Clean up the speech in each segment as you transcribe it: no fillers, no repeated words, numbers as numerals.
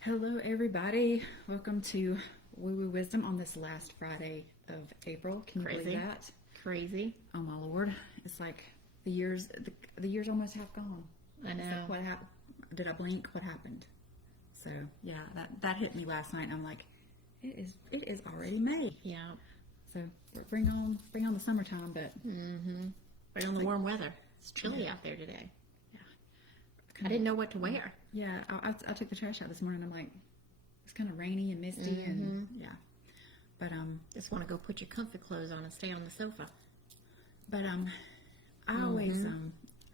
Hello, everybody. Welcome to Woo Woo Wisdom on this last Friday of April. Can you believe that? Crazy. Oh my Lord! It's like the years almost half gone. I know. It's like, what happened? Did I blink? What happened? So yeah, that hit me last night. And I'm like, it is already May. Yeah. So bring on the summertime, but Bring on the warm weather. It's chilly out there today. yeah, I didn't know what to wear. yeah. I took the trash out this morning. I'm like, it's kind of rainy and misty, and yeah, but Just want to go put your comfy clothes on and stay on the sofa. But I always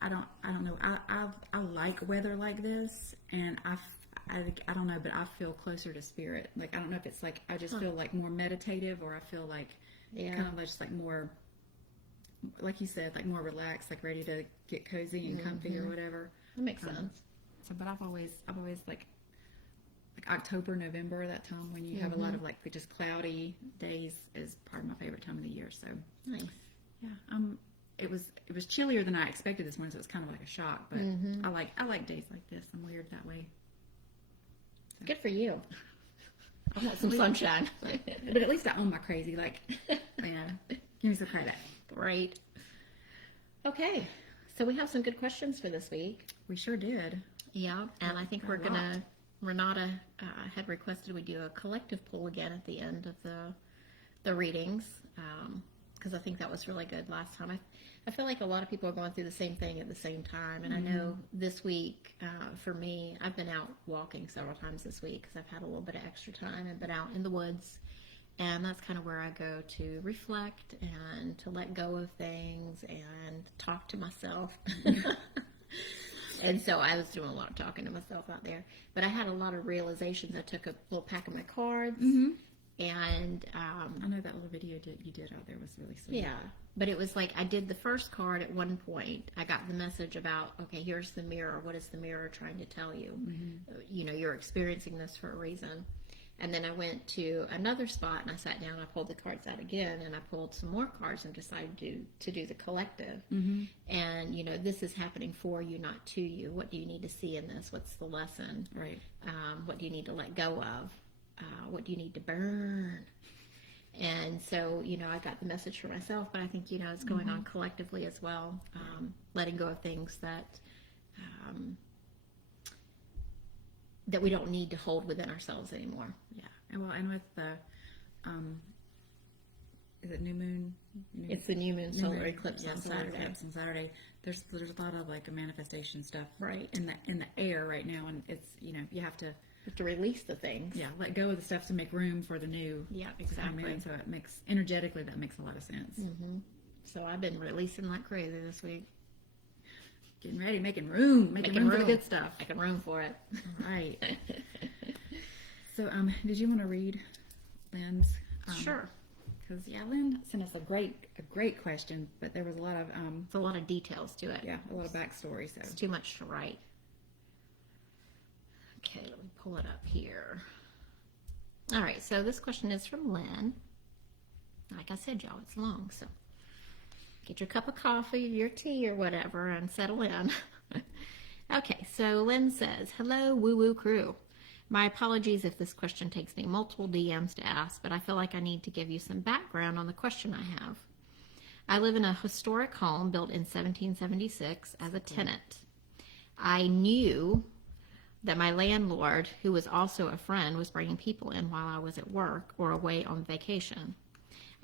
I don't know. I like weather like this, and I don't know, but I feel closer to spirit. Like I don't know if it's like I just feel like more meditative, or I feel like kind of just like more, like you said, like more relaxed, like ready to get cozy and comfy or whatever. That makes sense. So, but I've always like October, November, that time when you have a lot of like just cloudy days is part of my favorite time of the year. So Nice. yeah, it was chillier than I expected this morning, so it was kind of like a shock. But I like days like this. I'm weird that way. Good for you. I want some sunshine. But at least I own my crazy. Like, yeah, give me some credit. Right. Okay. So we have some good questions for this week. We sure did. Yeah. And I think A we're lot. going to, Renata had requested we do a collective poll again at the end of the readings. Because I think that was really good last time. I feel like a lot of people are going through the same thing at the same time. And I know this week, for me, I've been out walking several times this week because I've had a little bit of extra time and been out in the woods. And that's kind of where I go to reflect and to let go of things and talk to myself. And so I was doing a lot of talking to myself out there. But I had a lot of realizations. I took a little pack of my cards. And I know that little video you did out there was really sweet. yeah, but it was like I did the first card at one point. I got the message about, okay, here's the mirror. What is the mirror trying to tell you? You know, you're experiencing this for a reason. And then I went to another spot and I sat down. I pulled the cards out again and I pulled some more cards and decided to do the collective. And, you know, this is happening for you, not to you. What do you need to see in this? What's the lesson? Right. What do you need to let go of? What do you need to burn? And so, you know, I got the message for myself, but I think, you know, it's going on collectively as well. Letting go of things that we don't need to hold within ourselves anymore. Yeah. And with the is it new moon? It's the new moon New solar moon. eclipse Yeah, on solar Saturday. eclipse on Saturday. There's a lot of like manifestation stuff Right. in the air right now, and it's, you know, you have to To release the things. let go of the stuff to make room for the new. Yeah, to come in. exactly. So it makes energetically that makes a lot of sense. So I've been releasing like crazy this week. Getting ready, making room for the good stuff. Making room for it. All right. So did you want to read Lynn's? Sure. Because Lynn sent us a great question, but there was a lot of It's a lot of details to it. a lot of backstory. So It's too much to write. Okay, let me pull it up here. All right, so this question is from Lynn. Like I said, y'all, it's long, so get your cup of coffee, your tea, or whatever, and settle in. Okay, so Lynn says, hello, woo-woo crew. My apologies if this question takes me multiple DMs to ask, but I feel like I need to give you some background on the question I have. I live in a historic home built in 1776 as a tenant. I knew that my landlord, who was also a friend, was bringing people in while I was at work or away on vacation.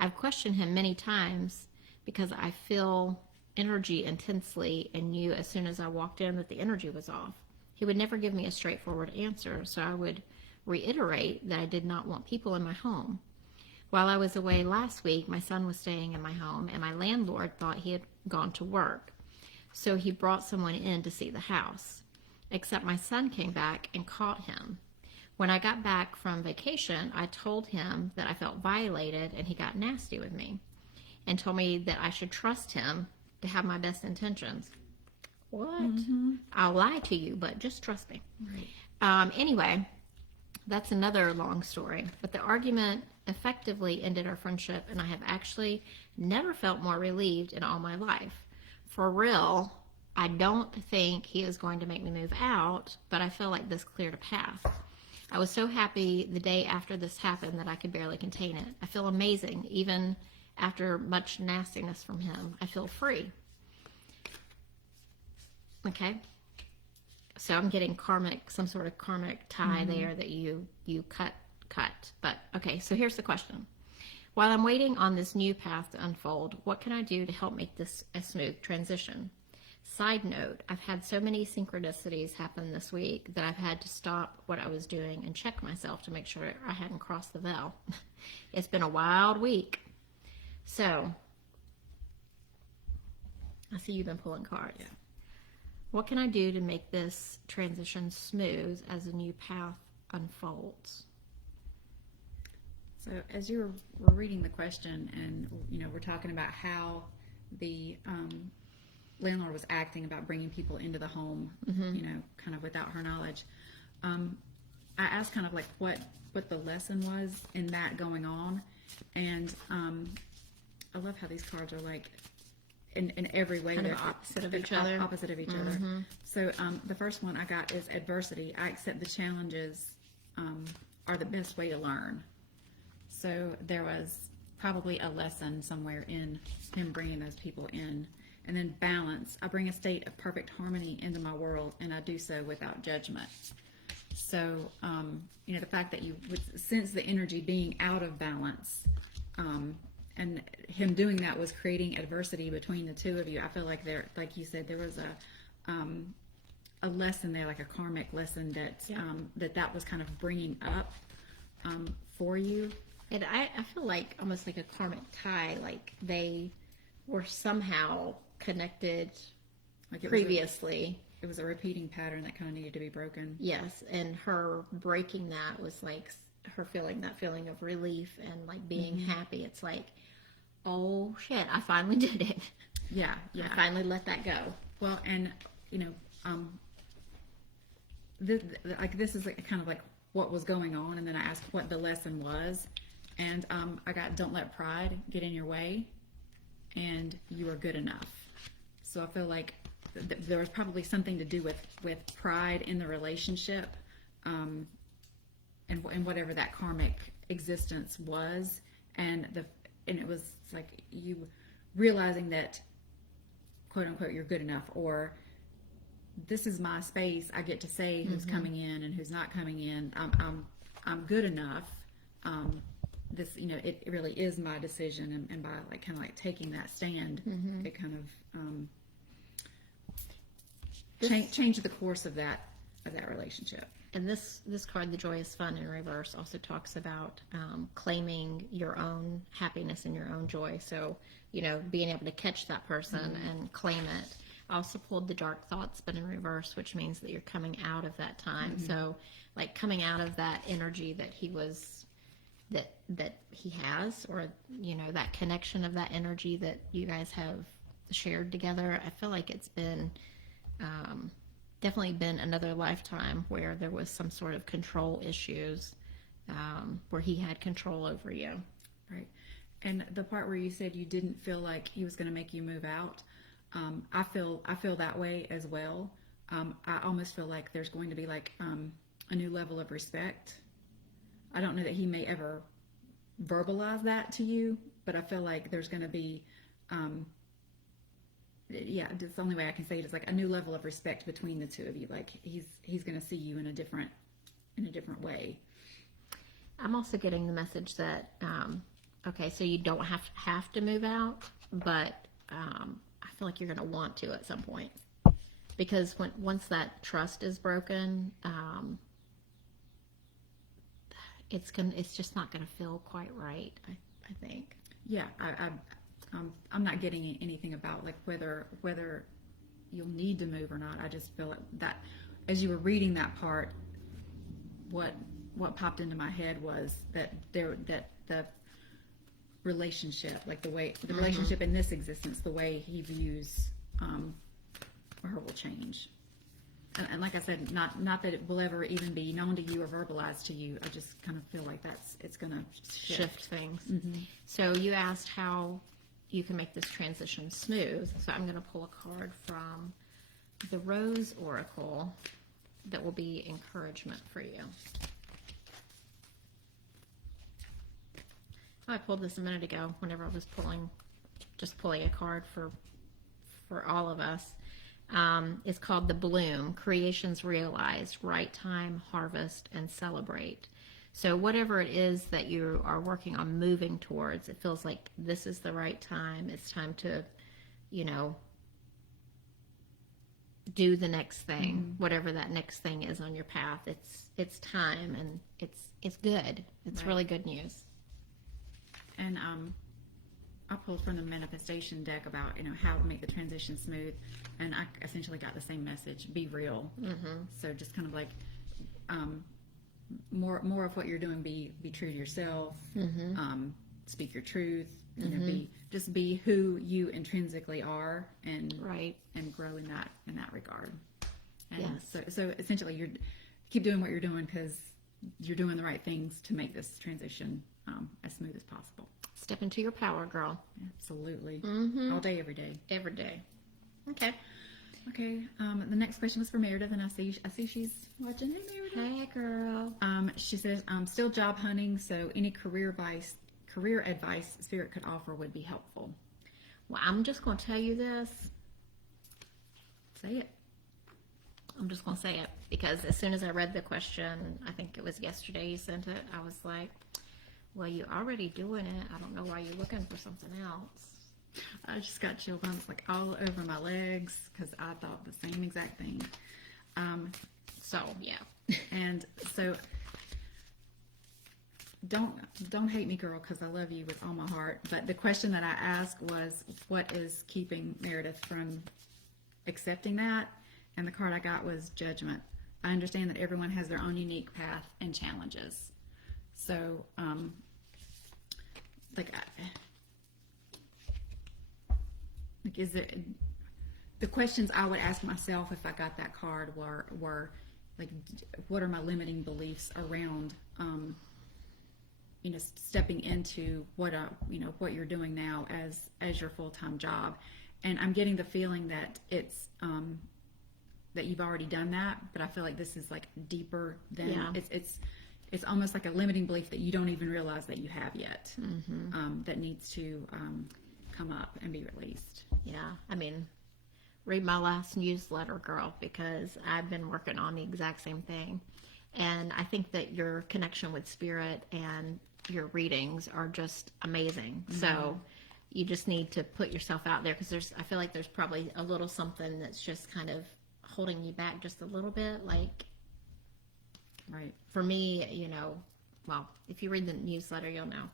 I've questioned him many times because I feel energy intensely and knew as soon as I walked in that the energy was off. He would never give me a straightforward answer, so I would reiterate that I did not want people in my home. While I was away last week, my son was staying in my home, and my landlord thought he had gone to work, so he brought someone in to see the house. Except my son came back and caught him. When I got back from vacation, I told him that I felt violated, and he got nasty with me and told me that I should trust him to have my best intentions. What? I'll lie to you, but just trust me. right. Anyway, that's another long story. But the argument effectively ended our friendship, and I have actually never felt more relieved in all my life. For real, I don't think he is going to make me move out, but I feel like this cleared a path. I was so happy the day after this happened that I could barely contain it. I feel amazing, even after much nastiness from him. I feel free. Okay. So I'm getting some sort of karmic tie there that you cut. But okay, so here's the question. While I'm waiting on this new path to unfold, what can I do to help make this a smooth transition? Side note, I've had so many synchronicities happen this week that I've had to stop what I was doing and check myself to make sure I hadn't crossed the veil. It's been a wild week. So, I see you've been pulling cards. Yeah. What can I do to make this transition smooth as a new path unfolds? So as you were reading the question, and we're talking about how the landlord was acting about bringing people into the home, kind of without her knowledge. I asked kind of like what the lesson was in that going on, and I love how these cards are like in every way kind they're of opposite of each other. Opposite of each other. So the first one I got is adversity. I accept the challenges are the best way to learn. So there was probably a lesson somewhere in him bringing those people in. And then balance. I bring a state of perfect harmony into my world, and I do so without judgment. So, the fact that you would sense the energy being out of balance, and him doing that was creating adversity between the two of you. I feel like like you said, there was a lesson there, like a karmic lesson that was kind of bringing up for you. And I feel like almost like a karmic tie, like they were somehow connected previously. It was a repeating pattern that kind of needed to be broken. Yes, and her breaking that was like her feeling that feeling of relief and like being happy. It's like, oh shit, I finally did it. Yeah. I finally let that go. Well, and this is like kind of like what was going on, and then I asked what the lesson was, and I got don't let pride get in your way, and you are good enough. So I feel like there was probably something to do with pride in the relationship, and whatever that karmic existence was, and it was like you realizing that, quote unquote, you're good enough, or this is my space. I get to say who's coming in and who's not coming in. I'm good enough. This, it really is my decision, and by like kind of like taking that stand, it kind of changed the course of that relationship. And this card, the Joy is Fun in reverse, also talks about claiming your own happiness and your own joy. So, being able to catch that person and claim it. I also pulled the Dark Thoughts, but in reverse, which means that you're coming out of that time. So, like coming out of that energy that he was, that he has, or, that connection of that energy that you guys have shared together. I feel like it's been definitely been another lifetime where there was some sort of control issues, where he had control over you. Right. And the part where you said you didn't feel like he was going to make you move out, I feel that way as well. I almost feel like there's going to be like a new level of respect. I don't know that he may ever verbalize that to you, but I feel like there's going to be, it's the only way I can say it is like a new level of respect between the two of you. Like he's going to see you in a different way. I'm also getting the message that, okay, so you don't have to move out, but I feel like you're going to want to at some point, because once that trust is broken, it's just not going to feel quite right. I think. Yeah, I'm not getting anything about like whether you'll need to move or not. I just feel that as you were reading that part, what popped into my head was that the relationship, like the relationship in this existence, the way he views her will change. And like I said, not that it will ever even be known to you or verbalized to you. I just kind of feel like it's going to shift things. So you asked how you can make this transition smooth. So I'm going to pull a card from the Rose Oracle that will be encouragement for you. I pulled this a minute ago whenever I was pulling a card for all of us. It's called The Bloom, Creations Realized, Right Time, Harvest, and Celebrate. So whatever it is that you are working on moving towards, it feels like this is the right time. It's time to, do the next thing, whatever that next thing is on your path. It's time, and it's good. It's really good news. And I pulled from the manifestation deck about how to make the transition smooth, and I essentially got the same message: be real. So just kind of like more of what you're doing. Be true to yourself. Speak your truth. Be who you intrinsically are, and grow in that regard. And so essentially, you keep doing what you're doing because you're doing the right things to make this transition as smooth as possible. Step into your power, girl. Absolutely. All day, every day. Every day. Okay. The next question was for Meredith, and I see she's watching. Hey, Meredith. Hey, girl. She says, still job hunting, so any career advice Spirit could offer would be helpful. Well, I'm just going to tell you this. Say it. I'm just going to say it because as soon as I read the question, I think it was yesterday you sent it, I was like, well, you're already doing it. I don't know why you're looking for something else. I just got chill bumps like all over my legs because I thought the same exact thing. Yeah. And so don't hate me, girl, because I love you with all my heart. But the question that I asked was, what is keeping Meredith from accepting that? And the card I got was judgment. I understand that everyone has their own unique path and challenges. So, is it the questions I would ask myself if I got that card were like, what are my limiting beliefs around, stepping into what you're doing now as your full-time job, and I'm getting the feeling that it's that you've already done that, but I feel like this is like deeper than it's almost like a limiting belief that you don't even realize that you have yet, that needs to come up and be released. Yeah, I mean, read my last newsletter, girl, because I've been working on the exact same thing. And I think that your connection with Spirit and your readings are just amazing. So you just need to put yourself out there because I feel like there's probably a little something that's just kind of holding you back just a little bit. Like, right. For me, well, if you read the newsletter, you'll know.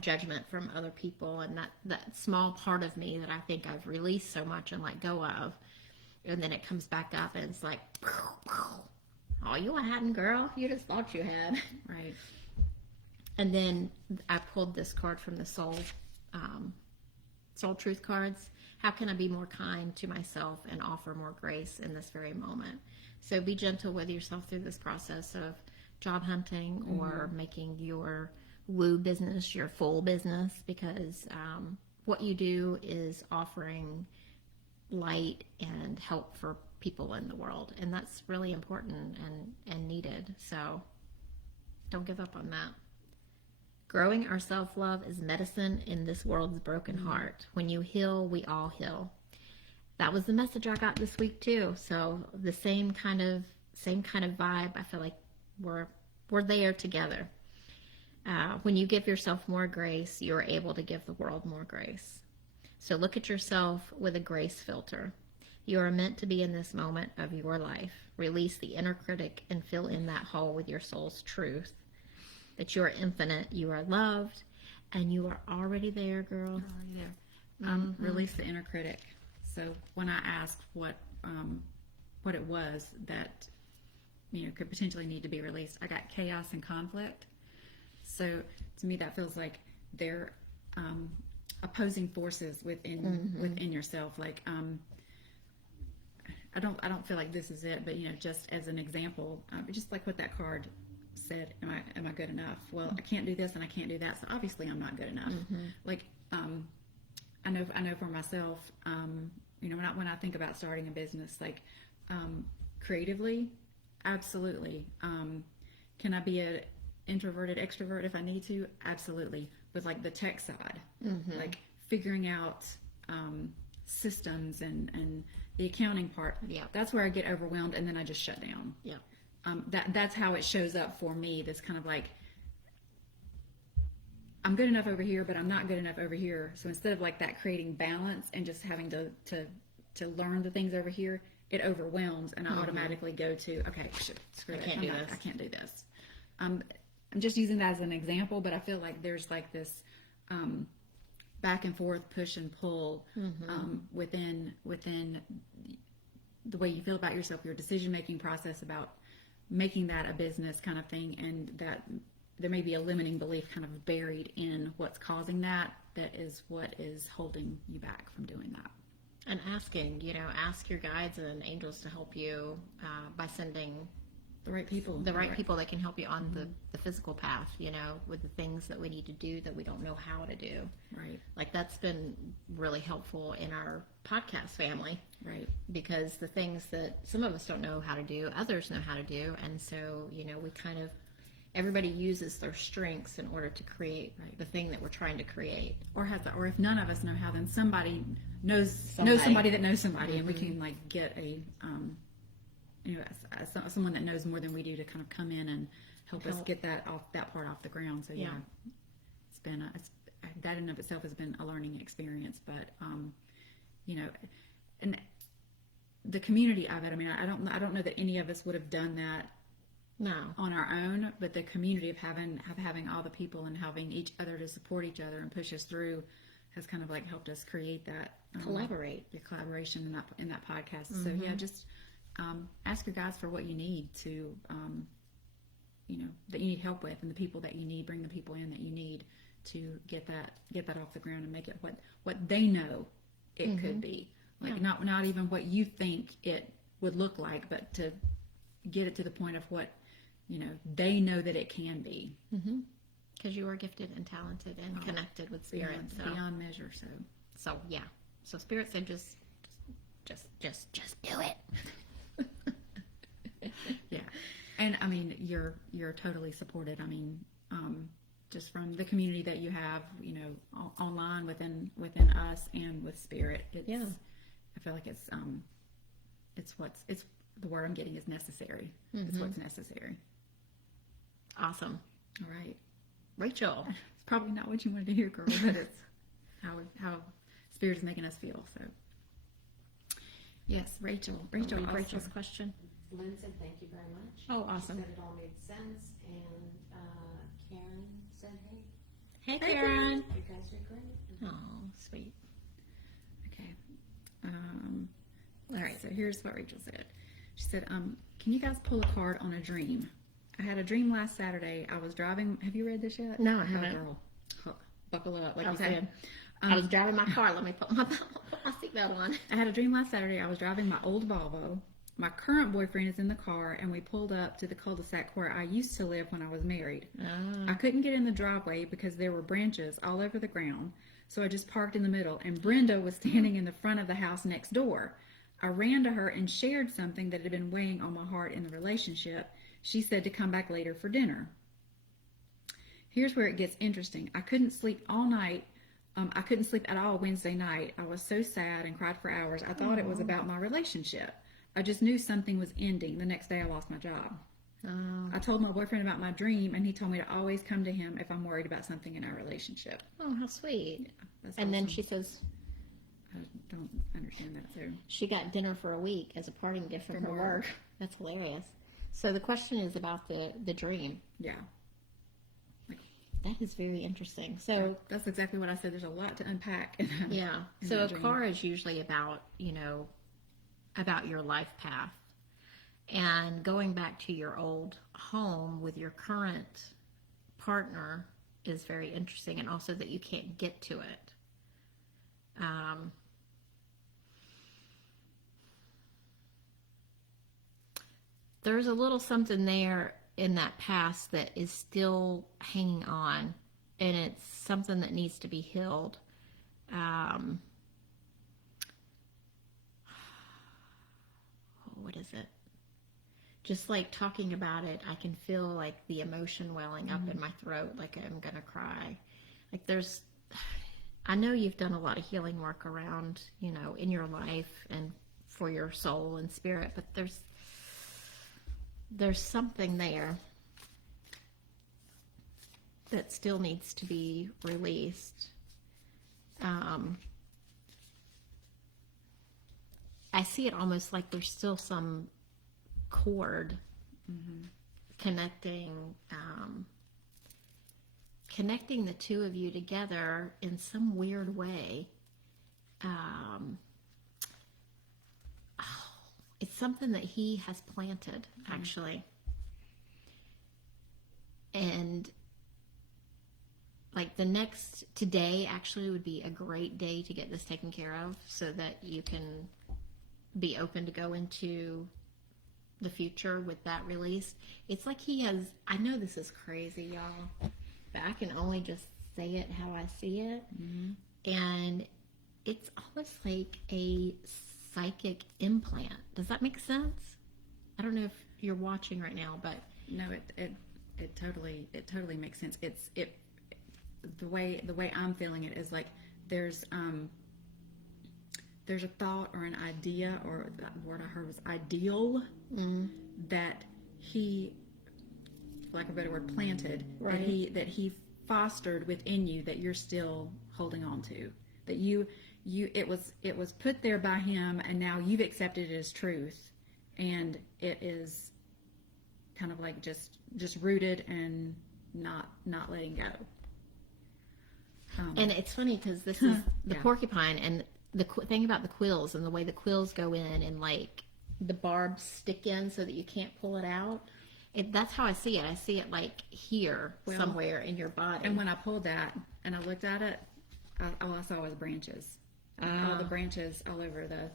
Judgment from other people, and that small part of me that I think I've released so much and let go of, and then it comes back up and it's like, oh, you hadn't, girl, you just thought you had. Right. And then I pulled this card from the soul truth cards. How can I be more kind to myself and offer more grace in this very moment? So be gentle with yourself through this process of job hunting or making your woo business your full business, because what you do is offering light and help for people in the world, and that's really important and needed. So don't give up on that. Growing our self-love is medicine in this world's broken heart. When you heal, we all heal. That was the message I got this week too. So the same kind of vibe. I feel like we're there together. When you give yourself more grace, you're able to give the world more grace. So look at yourself with a grace filter. You are meant to be in this moment of your life. Release the inner critic and fill in that hole with your soul's truth. That you are infinite, you are loved, and you are already there, girl. You're already there. Release the inner critic. So when I asked what it was that could potentially need to be released, I got chaos and conflict. So to me, that feels like they're opposing forces within yourself. Like I don't feel like this is it, but just as an example, just like what that card said, am I good enough? Well, I can't do this and I can't do that, so obviously I'm not good enough. Like I know for myself, when I think about starting a business, like creatively, absolutely. Can I be a introverted extrovert if I need to? Absolutely. with like the tech side, like figuring out systems and the accounting part. Yeah. That's where I get overwhelmed, and then I just shut down. Yeah. That's how it shows up for me. This kind of like, I'm good enough over here, but I'm not good enough over here. So instead of like that creating balance and just having to learn the things over here, it overwhelms, and I automatically go to, okay, screw it. I can't do this. I'm just using that as an example, but I feel like there's like this back and forth, push and pull within the way you feel about yourself, your decision-making process about making that a business kind of thing, and that there may be a limiting belief kind of buried in what's causing that is what is holding you back from doing that. And ask your guides and angels to help you by sending the right people. The right people that can help you on the physical path, with the things that we need to do that we don't know how to do. Right. Like that's been really helpful in our podcast family. Right. Because the things that some of us don't know how to do, others know how to do. And so, we kind of, everybody uses their strengths in order to create the thing that we're trying to create. Or if none of us know how, then somebody knows somebody that knows somebody, and we can like get a someone that knows more than we do to kind of come in and help us get that part off the ground. So it's been that in of itself has been a learning experience. But and the community of it. I mean, I don't know that any of us would have done that on our own, but the community of having all the people and having each other to support each other and push us through has kind of like helped us create that collaboration in that podcast. So just ask your guides for what you need to that you need help with, and the people that you need, bring the people in that you need to get that off the ground and make it what they know it could be, like not even what you think it would look like, but to get it to the point of what they know that it can be. Because you are gifted and talented and connected with spirit, beyond measure. So spirit said just do it. Yeah. And I mean, you're totally supported. I mean, just from the community that you have, online within us and with spirit. I feel like it's the word I'm getting is necessary. It's what's necessary. Awesome. All right. Rachel. It's probably not what you wanted to hear, girl, but it's how spirit is making us feel. So yes, Rachel. Rachel's question. Lynn said thank you very much. Oh, awesome. She said it all made sense, and Karen said hey. Hey, Karen. You guys are great. Oh, sweet. Okay. All right, so here's what Rachel said. She said, can you guys pull a card on a dream? I had a dream last Saturday. I was driving. Have you read this yet? No, I haven't. Girl. Buckle up, like Okay. you said. I was driving my car. Let me put my seatbelt on. I had a dream last Saturday. I was driving my old Volvo. My current boyfriend is in the car, and we pulled up to the cul-de-sac where I used to live when I was married. I couldn't get in the driveway because there were branches all over the ground, so I just parked in the middle, and Brenda was standing in the front of the house next door. I ran to her and shared something that had been weighing on my heart in the relationship. She said to come back later for dinner. Here's where it gets interesting. I couldn't sleep all night. I couldn't sleep at all Wednesday night. I was so sad and cried for hours. I thought it was about my relationship. I just knew something was ending. The next day I lost my job. I told my boyfriend about my dream, and he told me to always come to him if I'm worried about something in our relationship. Oh, how sweet. That's and awesome. then she says I don't understand that too. she got dinner for a week as a parting gift from her work. That's hilarious. So the question is about the dream. Yeah. That is very interesting. So that's exactly what I said. There's a lot to unpack. So a car is usually about, about your life path. And going back to your old home with your current partner is very interesting, and also that you can't get to it. There's a little something there in that past that is still hanging on, and it's something that needs to be healed. What is it? Just like talking about it, I can feel like the emotion welling up in my throat, like I'm gonna cry. like I know you've done a lot of healing work around, in your life and for your soul and spirit, but there's something there that still needs to be released. I see it almost like there's still some cord connecting the two of you together in some weird way. It's something that he has planted, actually. And like today actually would be a great day to get this taken care of so that you can be open to go into the future with that release. It's like I know this is crazy, y'all, but I can only just say it how I see it. And it's almost like a psychic implant. Does that make sense? I don't know if you're watching right now, but no, it totally makes sense. The way I'm feeling it is like there's a thought or an idea, or that word I heard was ideal, that he, for lack of a better word, planted, right. that he fostered within you, that you're still holding on to, that it was put there by him, and now you've accepted it as truth, and it is kind of like just rooted and not letting go. And it's funny because this is the porcupine, and the thing about the quills and the way the quills go in and like the barbs stick in so that you can't pull it out. That's how I see it. I see it like here, somewhere in your body. And when I pulled that and I looked at it, all I saw was branches. All the branches all over the,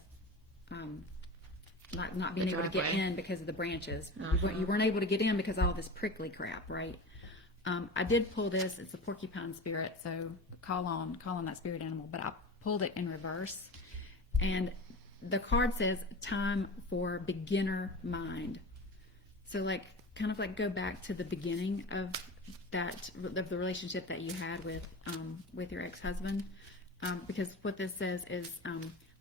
not being able to get in because of the branches. You weren't able to get in because of all this prickly crap, right? I did pull this. It's a porcupine spirit, so call on that spirit animal. But I pulled it in reverse, and the card says "Time for Beginner Mind." So, kind of go back to the beginning of the relationship that you had with your ex-husband, because what this says is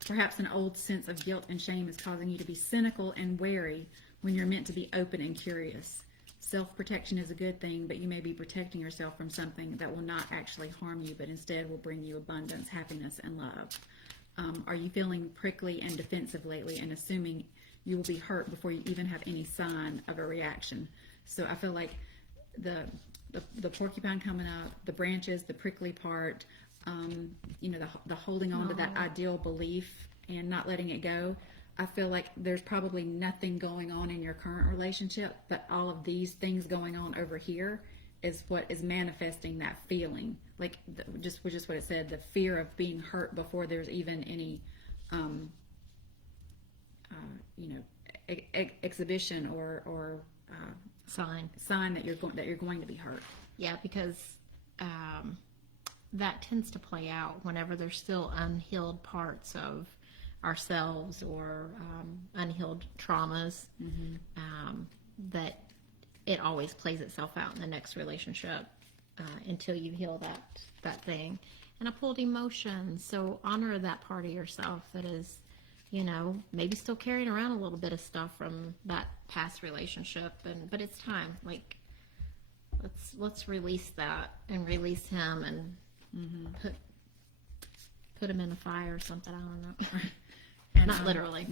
perhaps an old sense of guilt and shame is causing you to be cynical and wary when you're meant to be open and curious. Self-protection is a good thing, but you may be protecting yourself from something that will not actually harm you, but instead will bring you abundance, happiness, and love. Are you feeling prickly and defensive lately and assuming you will be hurt before you even have any sign of a reaction? So I feel like the porcupine coming up, the branches, the prickly part, the holding on to that ideal belief and not letting it go. I feel like there's probably nothing going on in your current relationship, but all of these things going on over here is what is manifesting that feeling. Like just what it said, the fear of being hurt before there's even any, exhibition or sign that you're going to be hurt. Yeah, because that tends to play out whenever there's still unhealed parts of ourselves or unhealed traumas, that it always plays itself out in the next relationship until you heal that thing. And I pulled emotions, so honor that part of yourself that is, maybe still carrying around a little bit of stuff from that past relationship, but it's time. Like, let's release that and release him and put him in the fire or something. I don't know. And, not literally,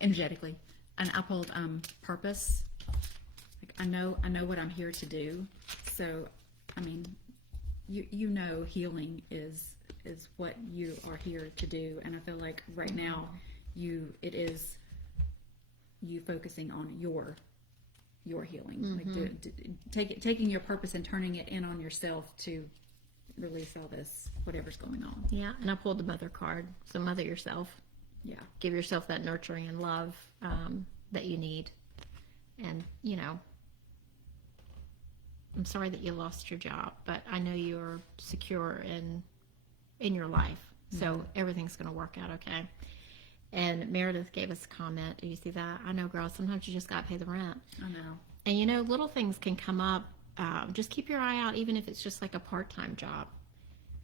energetically. And I pulled purpose. Like I know what I'm here to do. So, I mean, healing is what you are here to do. And I feel like right now, it is you focusing on your healing, taking your purpose and turning it in on yourself to release all this, whatever's going on. Yeah, and I pulled the mother card. So mother yourself. Yeah. Give yourself that nurturing and love that you need. And, I'm sorry that you lost your job, but I know you're secure in your life. So everything's going to work out okay. And Meredith gave us a comment. Do you see that? I know, girl, sometimes you just got to pay the rent. I know. And, little things can come up just keep your eye out, even if it's just like a part-time job,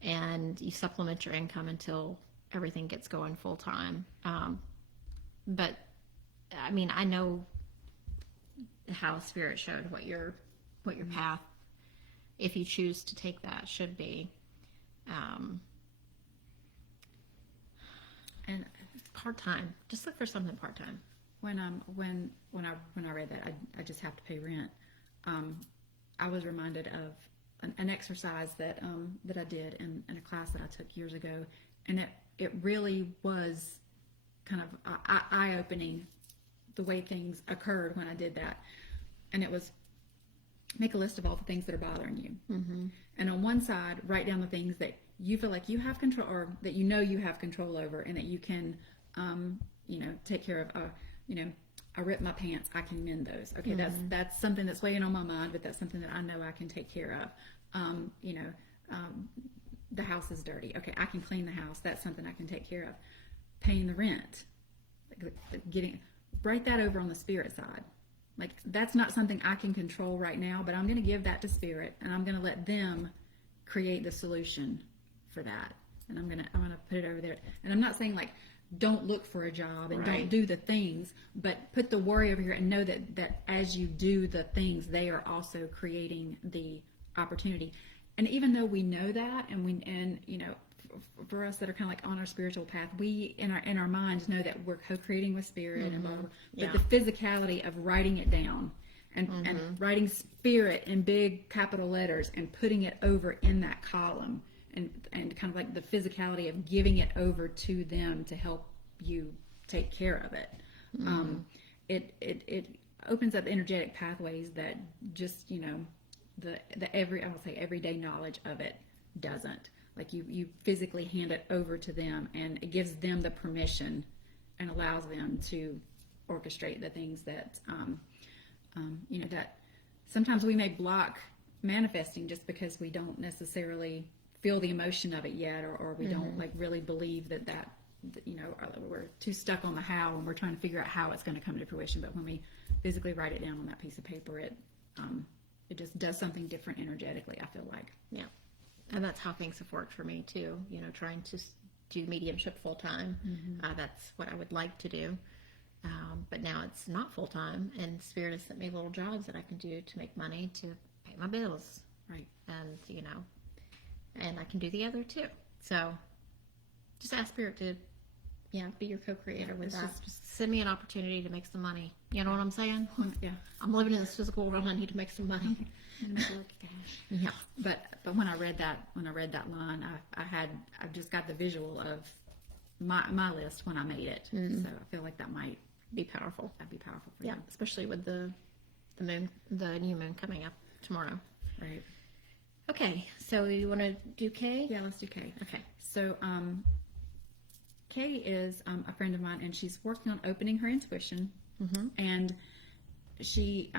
and you supplement your income until everything gets going full-time. But I mean, I know how Spirit showed what your path, if you choose to take that, should be. And part-time. Just look for something part-time. when I read that, I just have to pay rent. I was reminded of an exercise that I did in a class that I took years ago, and it really was kind of eye-opening the way things occurred when I did that. And it was make a list of all the things that are bothering you, and on one side write down the things that you feel like you have control, or that you know you have control over, and that you can take care of. I ripped my pants, I can mend those. Okay, that's something that's weighing on my mind, but that's something that I know I can take care of. The house is dirty. Okay, I can clean the house. That's something I can take care of. Paying the rent, write that over on the Spirit side. Like, that's not something I can control right now, but I'm going to give that to Spirit, and I'm going to let them create the solution for that. And I'm going to put it over there. And I'm not saying like don't look for a job and don't do the things, but put the worry over here and know that as you do the things, they are also creating the opportunity. And even though we know that, for us that are kind of like on our spiritual path, we in our minds know that we're co-creating with Spirit and blah, blah, blah. But the physicality of writing it down and writing Spirit in big capital letters and putting it over in that column, and kind of like the physicality of giving it over to them to help you take care of it. It opens up energetic pathways that just everyday knowledge of it doesn't. Like you physically hand it over to them, and it gives them the permission and allows them to orchestrate the things that that sometimes we may block manifesting just because we don't necessarily feel the emotion of it yet, or we don't like really believe that we're too stuck on the how, and we're trying to figure out how it's going to come to fruition. But when we physically write it down on that piece of paper, it just does something different energetically, I feel like. Yeah. And that's how things have worked for me too. Trying to do mediumship full time. That's what I would like to do. But now it's not full time, and Spirit has sent me little jobs that I can do to make money to pay my bills. Right. And, and I can do the other too. So just ask Spirit to, be your co-creator with that. Just send me an opportunity to make some money. You know what I'm saying? Yeah. I'm living in this physical world. I need to make some money. Yeah. But when I read that line, I just got the visual of my list when I made it. So I feel like that might be powerful. That'd be powerful for you. them. Especially with the new moon coming up tomorrow. Right. Okay, so you want to do Kay? Yeah, let's do Kay. Okay. So Kay is a friend of mine, and she's working on opening her intuition. And she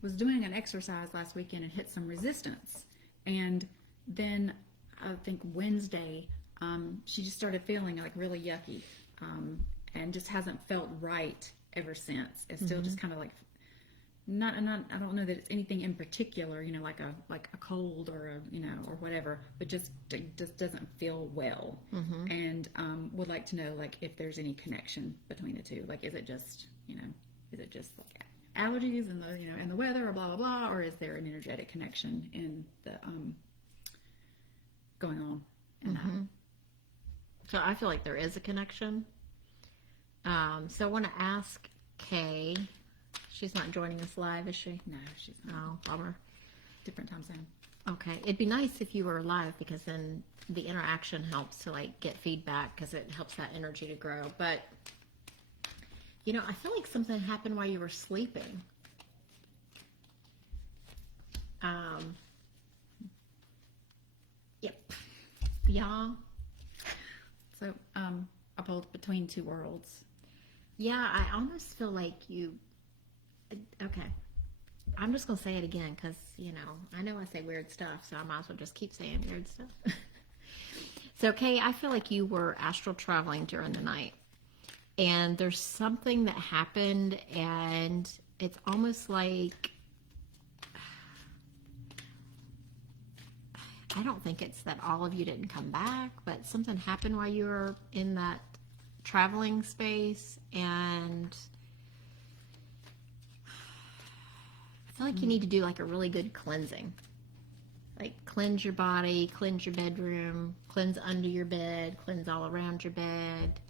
was doing an exercise last weekend and hit some resistance. And then I think Wednesday, she just started feeling like really yucky, and just hasn't felt right ever since. It's still just kind of like not. I don't know that it's anything in particular, like a cold or or whatever, but just doesn't feel well. And would like to know like if there's any connection between the two. Like, is it just like allergies and the weather or blah blah blah, or is there an energetic connection in the going on in that? So I feel like there is a connection. So I want to ask Kay. She's not joining us live, is she? No, she's not. Oh, bummer. Different time zone. Okay, it'd be nice if you were live, because then the interaction helps to like get feedback, because it helps that energy to grow. But I feel like something happened while you were sleeping. Yep. Yeah. So I pulled Between Two Worlds. Yeah, I almost feel like you. Okay. I'm just going to say it again because, I know I say weird stuff, so I might as well just keep saying weird stuff. So, Kay, I feel like you were astral traveling during the night. And there's something that happened, and it's almost like I don't think it's that all of you didn't come back, but something happened while you were in that traveling space, and I feel like you need to do like a really good cleansing. Like cleanse your body, cleanse your bedroom, cleanse under your bed, cleanse all around your bed.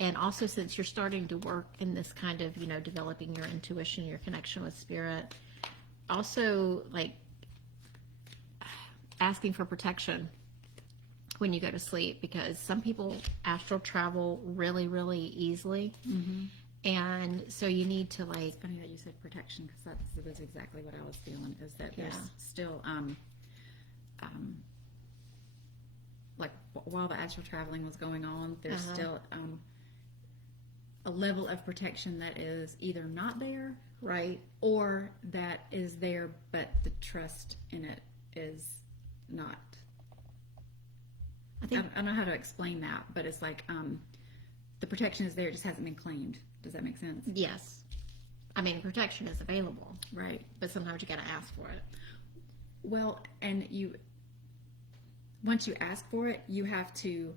And also, since you're starting to work in this kind of, developing your intuition, your connection with spirit, also like asking for protection when you go to sleep, because some people astral travel really, really easily. Mm-hmm. And so you need to like... It's funny that you said protection, because that was exactly what I was feeling, is that there's still, like while the astral traveling was going on, there's still a level of protection that is either not there, right, or that is there, but the trust in it is not. I don't know how to explain that, but it's like the protection is there, it just hasn't been claimed. Does that make sense? Yes. I mean, protection is available. Right. But sometimes you got to ask for it. Well, and once you ask for it, you have to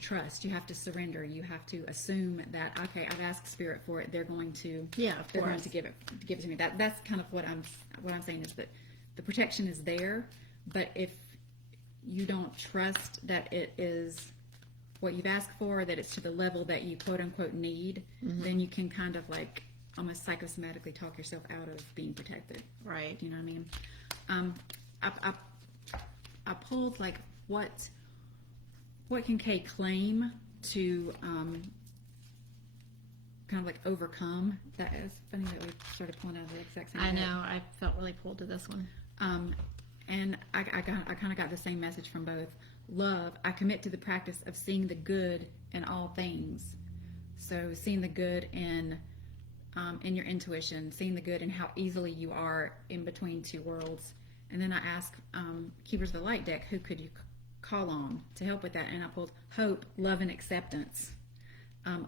trust, you have to surrender, you have to assume that, okay, I've asked Spirit for it, they're going to going to give it to me. That's kind of what I'm saying, is that the protection is there, but if you don't trust that it is what you've asked for, that it's to the level that you quote unquote need, then you can kind of like almost psychosomatically talk yourself out of being protected. Right. Do you know what I mean? I pulled like what can Kay claim to kind of like overcome that. Is funny that we started pulling out of the exact same. I know. I felt really pulled to this one. And I kind of got the same message from both. Love, I commit to the practice of seeing the good in all things. So seeing the good in your intuition, seeing the good in how easily you are in between two worlds. And then I asked Keepers of the Light deck, who could you call on to help with that? And I pulled hope, love, and acceptance.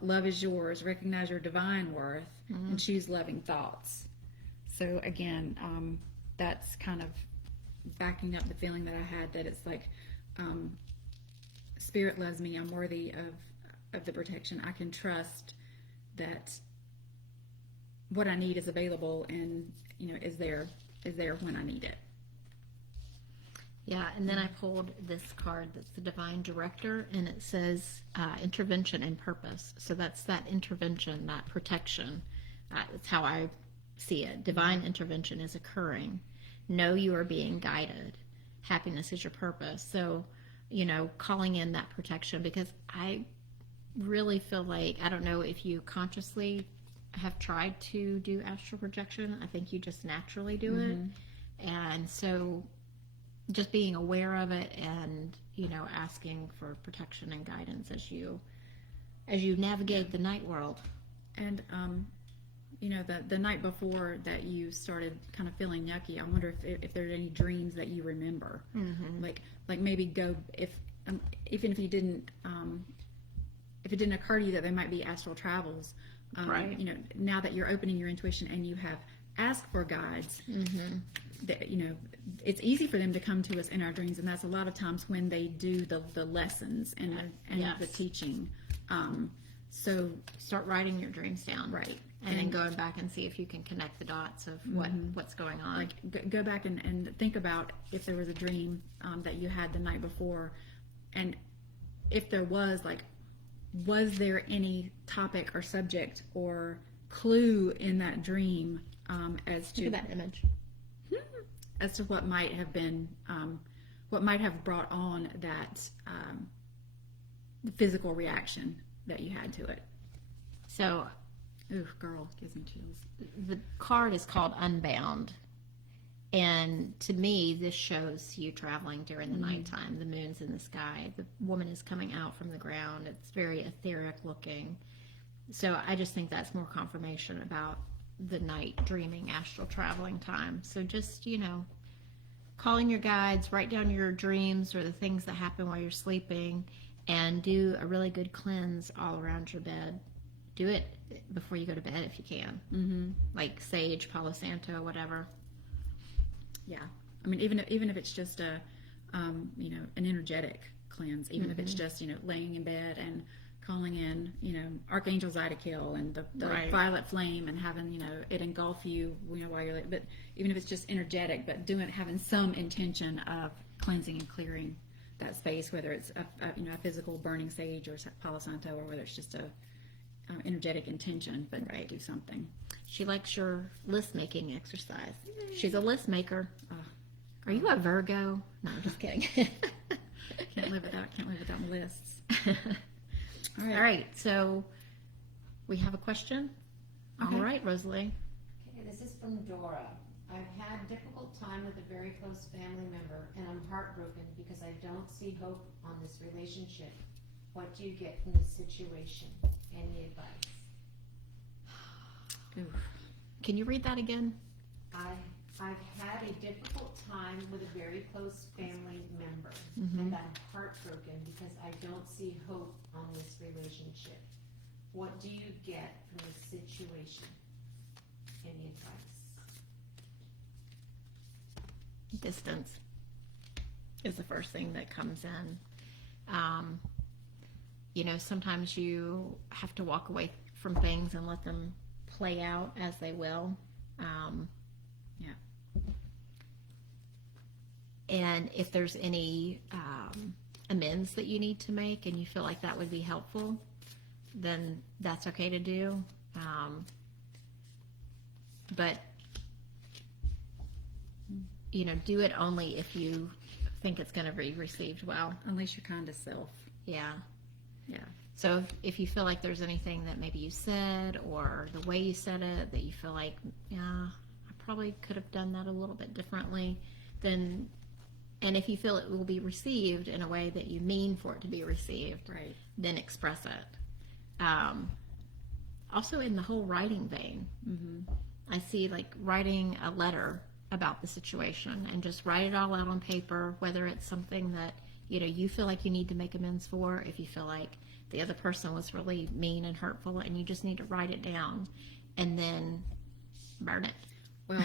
Love is yours. Recognize your divine worth and choose loving thoughts. So again, that's kind of backing up the feeling that I had, that it's like, Spirit loves me. I'm worthy of the protection. I can trust that what I need is available, and is there when I need it. Yeah, and then I pulled this card that's the Divine Director, and it says intervention and purpose. So that's that intervention, that protection. That's how I see it. Divine intervention is occurring. Know you are being guided. Happiness is your purpose. So, calling in that protection, because I really feel like, I don't know if you consciously have tried to do astral projection. I think you just naturally do it. And so just being aware of it and, asking for protection and guidance as you navigate the night world. And, the night before that you started kind of feeling yucky, I wonder if there are any dreams that you remember. Like maybe even if you didn't, if it didn't occur to you that there might be astral travels, right. Now that you're opening your intuition and you have asked for guides, that, it's easy for them to come to us in our dreams, and that's a lot of times when they do the lessons and the teaching. So start writing your dreams down, right, and then going back and see if you can connect the dots of what's going on. Like go back and think about if there was a dream that you had the night before, and if there was there any topic or subject or clue in that dream as to that image, as to what might have been, what might have brought on that physical reaction that you had to it. So, ooh, girl, gives me chills. The card is called Unbound, and to me, this shows you traveling during the nighttime. The moon's in the sky. The woman is coming out from the ground. It's very etheric looking. So I just think that's more confirmation about the night dreaming, astral traveling time. So just, calling your guides, write down your dreams or the things that happen while you're sleeping, and do a really good cleanse all around your bed. Do it before you go to bed if you can. Like sage, Palo Santo, whatever. Yeah. I mean, even if it's just a, you know, an energetic cleanse, even if it's just, you know, laying in bed and calling in, you know, Archangel Zydekiel and the Right. violet flame and having, you know, it engulf you, you know, while you're, but even if it's just energetic, but having some intention of cleansing and clearing that space, whether it's you know, a physical burning sage or Palo Santo, or whether it's just a energetic intention, but do something. She likes your list making exercise. She's a list maker. Are you a Virgo? No, I'm just kidding. Can't live without lists. All right. So we have a question. Okay. All right, Rosalie. Okay, this is from Dora. I've had a difficult time with a very close family member, and I'm heartbroken because I don't see hope on this relationship. What do you get from this situation? Any advice? Oof. Can you read that again? I've had a difficult time with a very close family member, and I'm heartbroken because I don't see hope on this relationship. What do you get from this situation? Any advice? Distance is the first thing that comes in. You know, sometimes you have to walk away from things and let them play out as they will. Yeah. And if there's any amends that you need to make and you feel like that would be helpful, then that's okay to do. But, you know, do it only if you think it's going to be received well. Unless you're kind of self. Yeah. Yeah. So if you feel like there's anything that maybe you said or the way you said it that you feel like, yeah, I probably could have done that a little bit differently, then, and if you feel it will be received in a way that you mean for it to be received, Right. then express it. Also in the whole writing vein, I see like writing a letter about the situation and just write it all out on paper, whether it's something that, you know, you feel like you need to make amends for, if you feel like the other person was really mean and hurtful and you just need to write it down and then burn it. Well,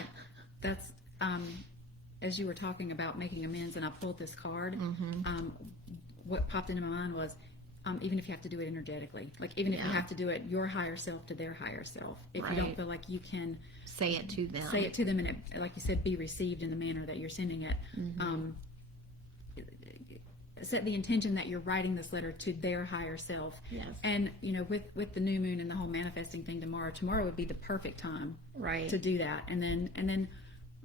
that's, as you were talking about making amends and I pulled this card, what popped into my mind was, even if you have to do it energetically, like even if you have to do it your higher self to their higher self, if you don't feel like you can say it to them and it, like you said, be received in the manner that you're sending it, set the intention that you're writing this letter to their higher self. Yes. And you know, with the new moon and the whole manifesting thing tomorrow would be the perfect time to do that, and then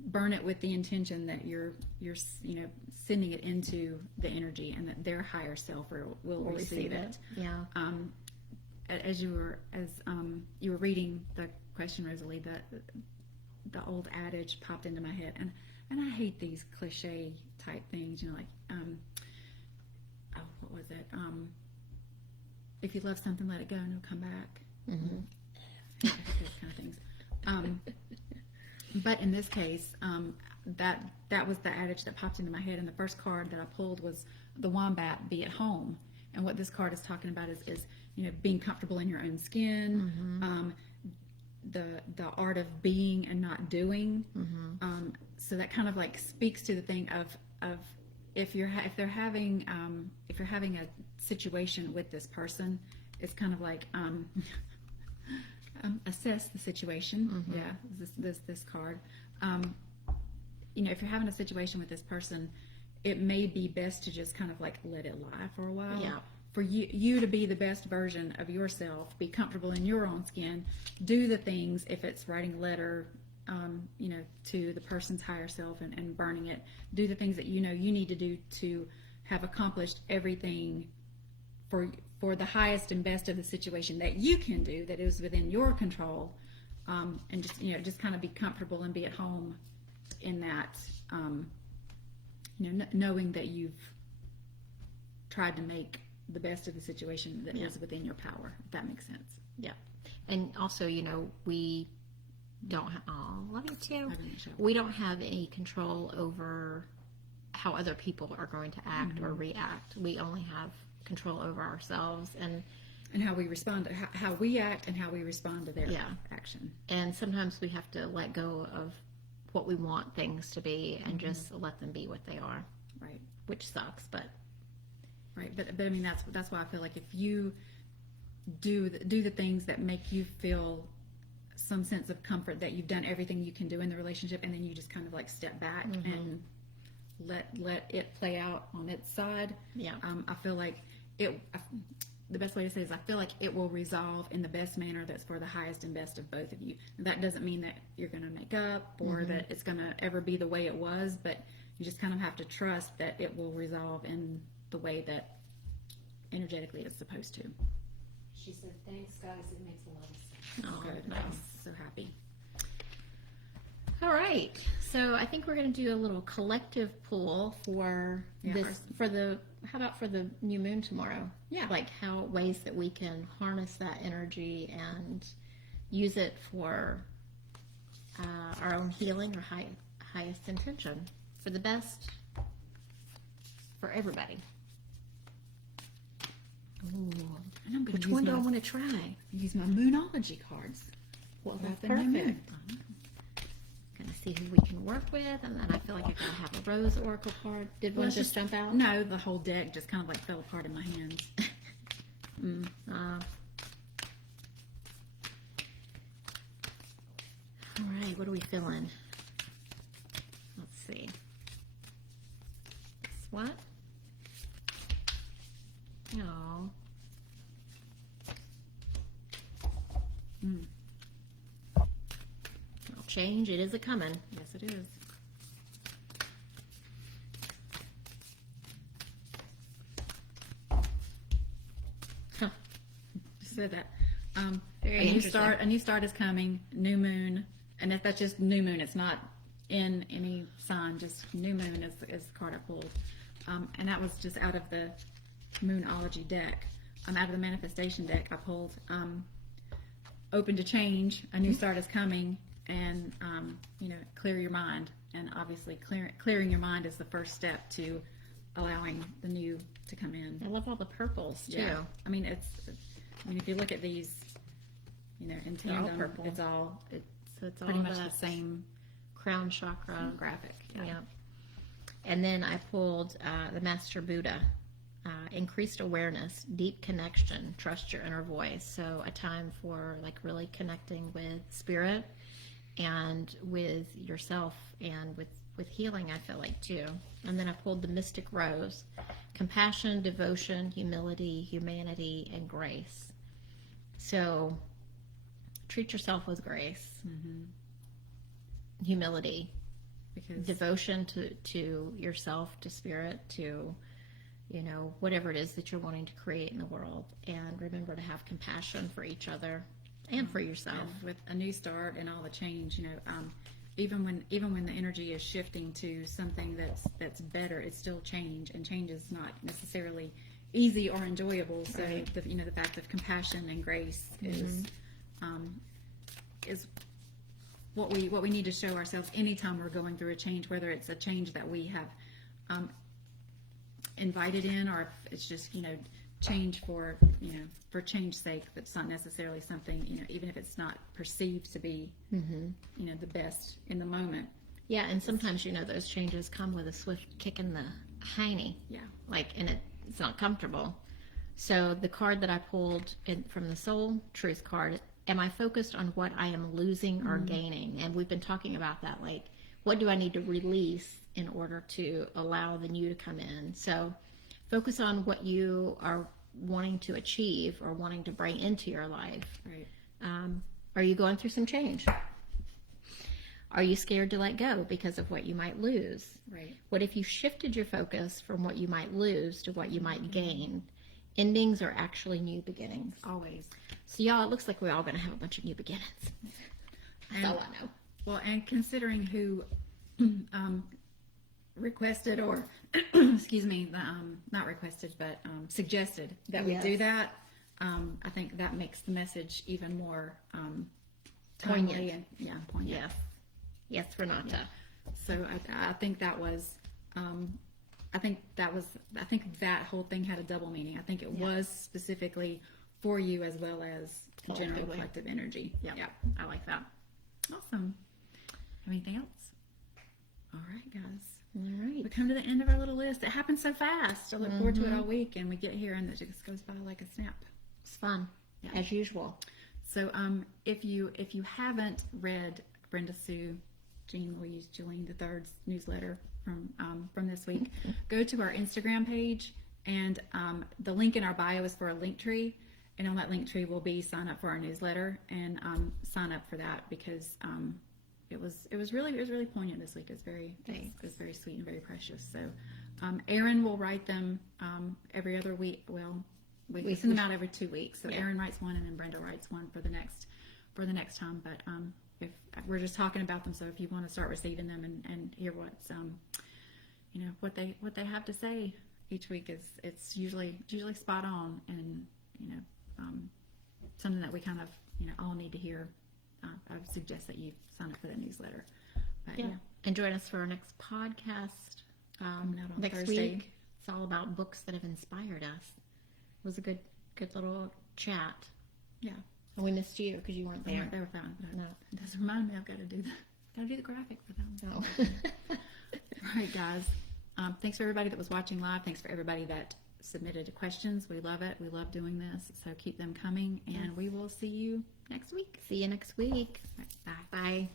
burn it with the intention that you're you know, sending it into the energy and that their higher self will receive it. Yeah. As you were reading the question, Rosalie, the old adage popped into my head, and I hate these cliche type things, you know, like what was it? If you love something, let it go and it'll come back. Those kind of things. But in this case, that was the adage that popped into my head, and the first card that I pulled was the wombat, be at home. And what this card is talking about is you know, being comfortable in your own skin, the art of being and not doing. So that kind of like speaks to the thing of if you're having a situation with this person, it's kind of like assess the situation. This card. You know, if you're having a situation with this person, it may be best to just kind of like let it lie for a while. Yeah. For you to be the best version of yourself, be comfortable in your own skin, do the things, if it's writing a letter, you know, to the person's higher self and burning it, do the things that you know you need to do to have accomplished everything for the highest and best of the situation that you can do, that is within your control, and just, you know, just kind of be comfortable and be at home in that, you know, knowing that you've tried to make the best of the situation that is within your power, if that makes sense. Yeah. And also, you know, we don't have, love you too. Sure. We don't have any control over how other people are going to act or react. We only have control over ourselves and how we respond, how we act and how we respond to their action. And sometimes we have to let go of what we want things to be and just let them be what they are, Right. which sucks, but Right. But I mean, that's why I feel like if you do the things that make you feel some sense of comfort that you've done everything you can do in the relationship, and then you just kind of like step back and let it play out on its side. yeah. I feel like the best way to say it is I feel like it will resolve in the best manner that's for the highest and best of both of you. That doesn't mean that you're going to make up or that it's going to ever be the way it was, but you just kind of have to trust that it will resolve in the way that energetically it's supposed to. She said, thanks, guys. It makes a lot of sense. Oh, Good. nice. I'm so happy. All right. So I think we're going to do a little collective pull for how about for the new moon tomorrow? Yeah. Like how ways that we can harness that energy and use it for our own healing or highest intention for the best for everybody. Ooh. And I'm going Which to one do I want to try? use my Moonology cards. Well, About that's the new perfect. moon. Gonna see who we can work with, and then I feel like I gotta have a Rose Oracle card. Did one Well, just jump out? No, the whole deck just kind of like fell apart in my hands. All right, what are we feeling? Let's see. This what? No. I'll change. It is a coming. Yes, it is. Huh. Just said that. Very a new interesting. start. A new start is coming. New moon, and if that's just new moon, it's not in any sign. Just new moon is the card I pulled, and that was just out of the Moonology deck. Out of the manifestation deck, I pulled open to change. A new start is coming, and clear your mind. And obviously, clearing your mind is the first step to allowing the new to come in. I love all the purples too. Yeah. I mean, if you look at these, in They're all tandem, purple. it's So it's pretty all much that the same crown chakra. graphic. Yeah. And then I pulled the Master Buddha. Increased awareness, deep connection, trust your inner voice. So a time for like really connecting with spirit and with yourself and with healing, I feel like too. And then I pulled the Mystic Rose, compassion, devotion, humility, humanity, and grace. So treat yourself with grace, humility, Because devotion to yourself, to spirit, to whatever it is that you're wanting to create in the world. And remember to have compassion for each other and for yourself. and with a new start and all the change, even when the energy is shifting to something that's better, it's still change, and change is not necessarily easy or enjoyable. So Right. the fact of compassion and grace is what we need to show ourselves anytime we're going through a change, whether it's a change that we have invited in, or if it's just change for change's sake. That's not necessarily something, even if it's not perceived to be the best in the moment. Yeah, and sometimes those changes come with a swift kick in the hiney. Yeah. And it's not comfortable. So the card that I pulled from the Soul Truth card, am I focused on what I am losing or gaining? And we've been talking about that, like, what do I need to release in order to allow the new to come in? So focus on what you are wanting to achieve or wanting to bring into your life. Right. Are you going through some change? Are you scared to let go because of what you might lose? Right. What if you shifted your focus from what you might lose to what you might gain? Endings are actually new beginnings. Always. So y'all, it looks like we're all going to have a bunch of new beginnings. That's all I know. Well, and considering who requested or excuse me, not requested, but suggested that we do that, I think that makes the message even more timely Poignant. and poignant. Yes, Renata. So I think that was I think that whole thing had a double meaning. I think it was specifically for you as well as general Collectively. collective energy. Yeah, I like that. Awesome. Anything else? All right, guys. All right. We come to the end of our little list. It happens so fast. I look forward to it all week, and we get here, and it just goes by like a snap. It's fun, as usual. So, if you haven't read Brenda Sue, Jean Louise, Jolene III's newsletter from this week, go to our Instagram page, and the link in our bio is for a link tree, and on that link tree will be sign up for our newsletter, and sign up for that because it was really poignant this week. It was very sweet and very precious. So, Erin will write them every other week. Well, we send them out every 2 weeks. So Erin writes one, and then Brenda writes one for the next time. But if we're just talking about them, so if you want to start receiving them and hear what's what they have to say each week, it's usually spot on, and something that we kind of all need to hear. I would suggest that you sign up for that newsletter. But, And join us for our next podcast next Thursday. week. It's all about books that have inspired us. It was a good little chat. Yeah. And we missed you because you weren't there. They were fine. No. It does remind me I've got to do the graphic for them. No. All right, guys. Thanks for everybody that was watching live. Thanks for everybody that submitted questions. We love it. We love doing this. So keep them coming, and we will see you next week. See you next week. Bye. Bye.